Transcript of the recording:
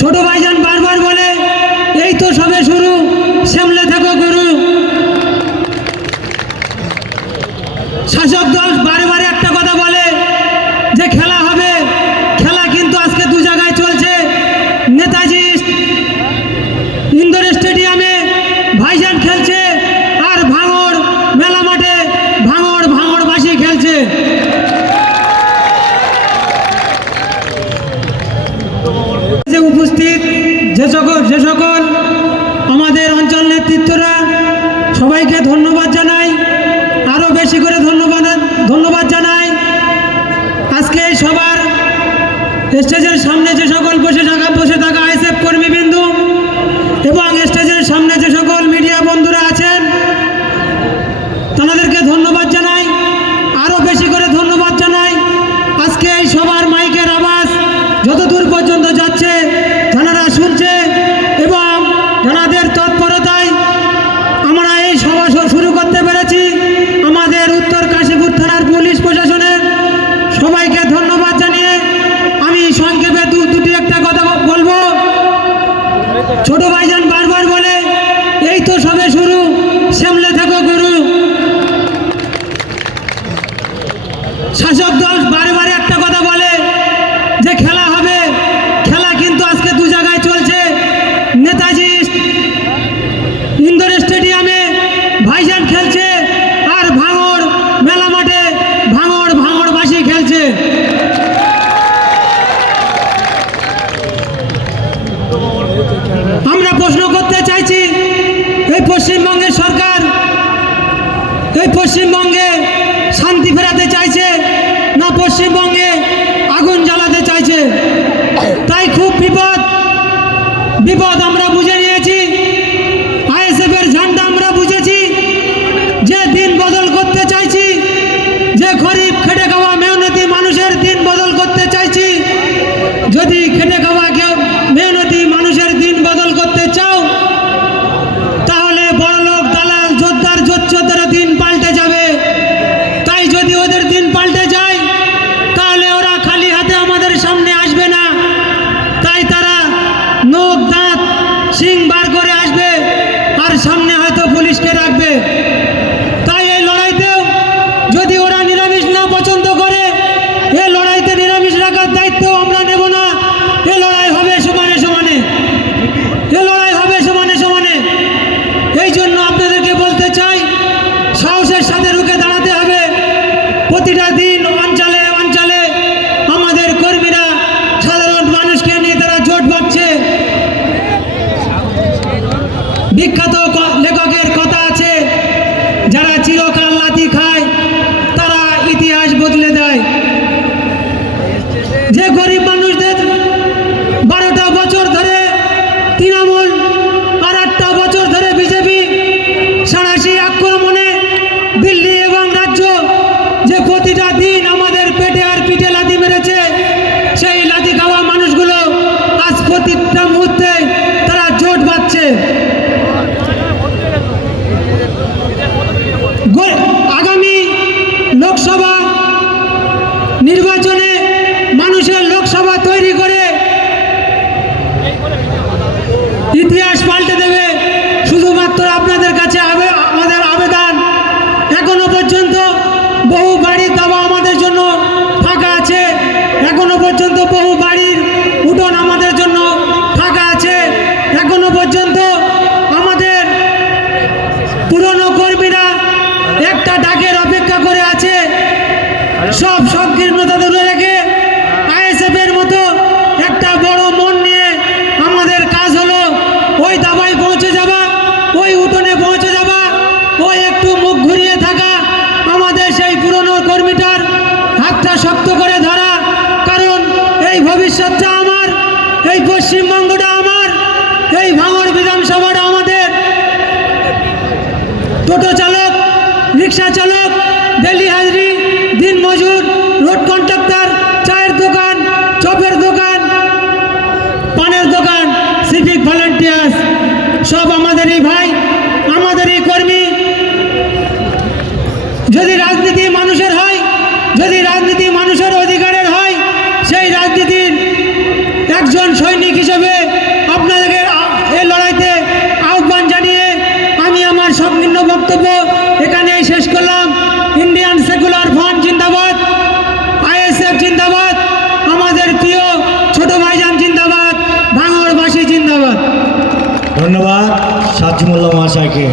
ছোট ভাইজান বারবার বলে এই তো সবে শুরু, সামলে থাকো গুরু। শাসক দল বারে বারে একটা কথা বলে যে খেলা হবে, খেলা কিন্তু আজকে দু জায়গায় চলছে। নেতাজি ইন্দোর স্টেডিয়ামে ভাইজান খেলছে, আর ভাঙড় মেলা মাঠে ভাঙড়বাসী খেলছে। উপস্থিত যে সকল আমাদের অঞ্চল নেতৃত্বরা, সবাইকে ধন্যবাদ জানাই, আরও বেশি করে ধন্যবাদ জানাই। আজকে এই সবার স্টেজের সামনে যে সকল বসে থাকা আইএসএফ কর্মীবৃন্দ এবং স্টেজের সামনে যে সকল মিডিয়া বন্ধুরা আছেন, তাদেরকে ধন্যবাদ জানাই, আরও বেশি করে ধন্যবাদ জানাই। আজকে এই সবার মাইকের আওয়াজ যতদূর পর্যন্ত যাচ্ছে, যারা শুনছে এবং যাদের তৎপরতায় আমরা এই সভা শুরু করতে পেরেছি, আমাদের উত্তর কাশীপুর থানার পুলিশ প্রশাসনের সবাইকে ধন্যবাদ জানিয়ে আমি সংক্ষেপে দুটি একটা কথা বলবো। ছোট ভাইজান বারবার বলে এই তো সবে শুরু, সামলে থাকো গুরু। শাসক দল বারে বারে একটা কথা বলে যে খেলা হবে, খেলা কিন্তু আজকে দু জায়গায় চলছে। নেতাজি ইন্দোর স্টেডিয়ামে ভাইজান খেলছে, আর ভাঙড় মেলা মাঠে ভাঙড়বাসী খেলছে। আমরা প্রশ্ন করতে চাইছি, এই পশ্চিমবঙ্গের সরকার এই পশ্চিমবঙ্গে শান্তি ফেরাতে চাইছে না পশ্চিমবঙ্গে আগুন জ্বালাতে চাইছে? তাই খুব বিপদ আমরা বুঝে নিয়েছি। আইএসএফের ঝান্ডা আমরা বুঝেছি যে দিন বদল করতে চাইছি, যে গরিব খেটে খাওয়া মেহনতি মানুষের দিন বদল করতে চাইছি। যদি খেটে খাওয়া মেহনতি মানুষের দিন বদল করতে চাও, তাহলে বড়লোক দালাল যোদ্ধার দিন পাল্টে যাবে। তাই যদি ওদের দিন পাল্টে যায়, তাহলে ওরা খালি হাতে আমাদের সামনে আসবে না। তাই তারা নখ দাঁত শিং বার করে আসবে, আর সামনে হয়তো পুলিশকে রাখবে। তাই এই লড়াইতেও যদি ওরা নিরামিষ না পছন্দ করে, এই লড়াইতে নিরামিষ রাখার দায়িত্ব আমরা নেব না। এ লড়াই হবে সমানে সমানে, এই জন্য আপনাদেরকে বলতে চাই, সাহসের সাথে রুখে দাঁড়াতে হবে। প্রতিটা দিন অঞ্চলে আমাদের কর্মীরা সাধারণ মানুষকে নিয়ে তারা জোট বাঁধছে। বিখ্যাত লেখকের কথা আছে, যারা চিরকাল লাথি খায় তারা ইতিহাস বদলে দেয়। যে গরিব মানুষদের 12টা বছর ধরে তৃণমূল আর 8টা বছর ধরে বিজেপি সাঁড়াশি আক্রমণে দিল্লি এবং রাজ্য যে প্রতিটা দিন আমাদের পেটে আর পিঠে লাথি মেরেছে, সেই লাথি খাওয়া মানুষগুলো আজ প্রতিটা মুহূর্তে তারা জোট বাঁধছে। আগামী লোকসভা নির্বাচনে মানুষের লোকসভা তৈরি করে ইতিহাস পাল্টে দেবে। শুধুমাত্র আপনাদের কাছে আমাদের আবেদন, এখনো পর্যন্ত বহু বাড়ির দাবা আমাদের জন্য ফাঁকা আছে, এখনো পর্যন্ত বহু বাড়ির উঠোন আমাদের জন্য ফাঁকা আছে, এখনো পর্যন্ত আমাদের পুরনো কর্মীরা একটা ডাকের অপেক্ষা করে আছে। সব সংকীর্ণতা দূরে রেখে আইএসএফের মতো একটা বড় মন নিয়ে আমাদের কাজ হলো ওই দাবায় পৌঁছে যাওয়া, ওই উঠোনে পৌঁছে যাওয়া, ওই একটু মুখ ঘুরিয়ে থাকা, আমাদের সেই পুরনো কর্মীটার হাতটা শক্ত করে ধরা। কারণ এই ভবিষ্যৎটা আমার, এই পশ্চিমবঙ্গটা আমার, এই ভাঙড় বিধানসভাটা আমাদের। টোটো চালক, রিক্সা চালক, ডেলি হাজরি, দিন মজুর, রোড কন্ট্রাক্টর, চায়ের দোকান, চপের দোকান, পানের দোকান, সিভিক ভলেন্টিয়ার্স, সব আমাদেরই ভাই, আমাদেরই কর্মী। যদি রাজনীতি মানুষের হয়, যদি রাজনীতি মানুষের অধিকারের হয়, সেই রাজনীতির একজন সৈনিক হিসেবে বক্তব্য এখানেই শেষ করলাম। ইন্ডিয়ান সেকুলার ফ্রন্ট জিন্দাবাদ, আইএসএফ জিন্দাবাদ, আমাদের প্রিয় ছোট ভাইজান জিন্দাবাদ, ভাঙড়বাসী জিন্দাবাদ। ধন্যবাদ সাজি মোল্লা মহাশয়কে।